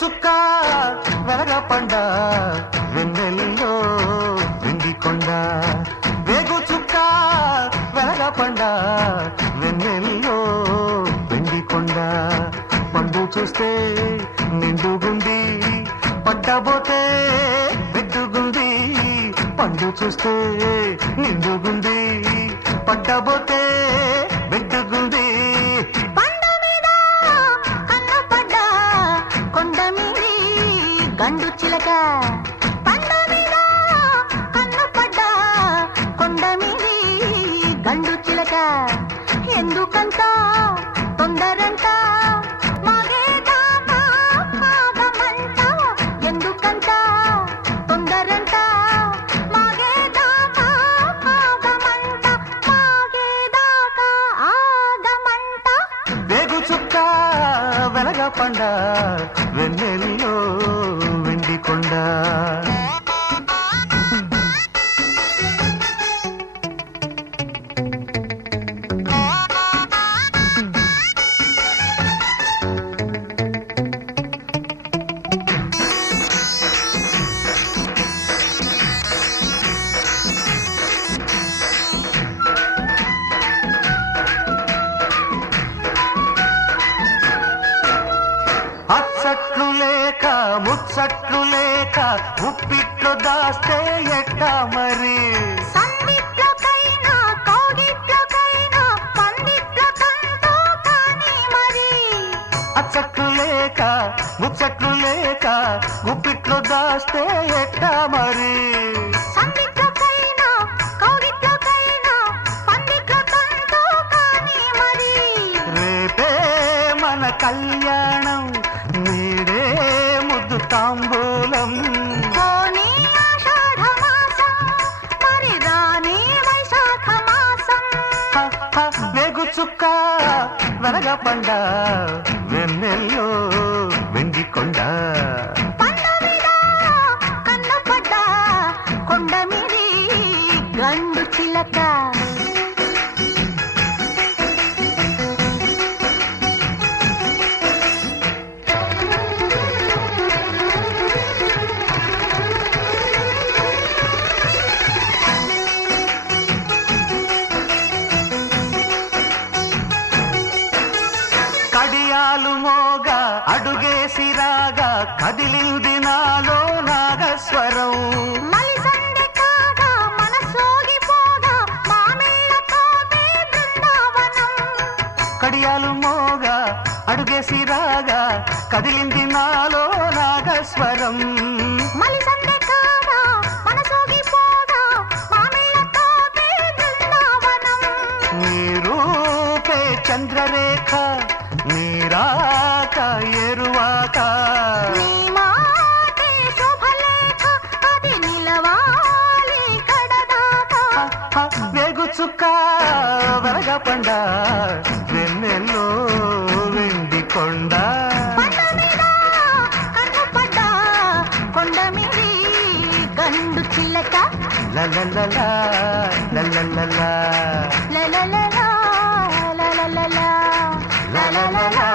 చుక్క వెలగపండ వెన్నెల్లో వెండికొండ వేగు చుక్క వెలగపండ వెన్నెల్లో వెండికొండ పండు చూస్తే నిండుగుంది పట్టబోతే వెట్టుగుంది పండు చూస్తే నిండుగుంది పట్టబోతే వెట్టుగుంది గండు చిలక పండ మీద కన్ను పడ్డ కొండ మీది గండు చిలక ఎందుకంత తొందరంట మాగేదాకా ఆగమంట ఎందుకంత తొందరంట మాగేదాకా ఆగమంట మాగేదాకా ఆగమంట వేగు చుక్క వెలగపండ వెన్నెల్లో వెండికొండ అచ్చట్లు లేక ముచ్చట్లు లేక ఉప్పిట్లో దాస్తే ఎట్టా మరి సందిట్లకైనా కోగిట్లకైనా పందిట్లకంటూ కానీ మరి అచ్చట్లు లేక ముచ్చట్లు లేక ఉప్పిట్లో దాస్తే ఎట్టా మరి సందిట్లకైనా కోగిట్లకైనా పందిట్లకంటూ కానీ మరి రేపే మన కళ్యాణం నీడే ముద్దు తాంబూలం పోనీ ఆషాఢ మాసం మరి రాని వైశాఖ మాసం వేగు చుక్క వెలగపండ వెన్నెల్లో వెండికొండ పండ మీద కన్ను పడ్డ కొండ మీది గండు చిలక కడియాలు మోగా అడుగేసి రాగా కదిలింది నాలో నాగస్వరం మలిసందె కాగా మనసోగిపోగా మామిళ్ళతోటే బృందావనం కడియాలు మోగా అడుగేసి రాగా కదిలింది నాలో నాగస్వరం మలిసందె కాగా మనసోగిపోగా మామిళ్ళతోటే బృందావనం నీ రూపే చంద్రరేఖ నీరాక ఎరువాక నీ మాటే శుభలేఖ అది నిలవాలి కడదాకా వేగు చుక్క వెలగపండ వెన్నెల్లో వెండికొండ పండ మీద కన్ను పడ్డ కొండ మీది గండు చిల్లక లలలలా లలలలా లలలలా లలలలా లలలలా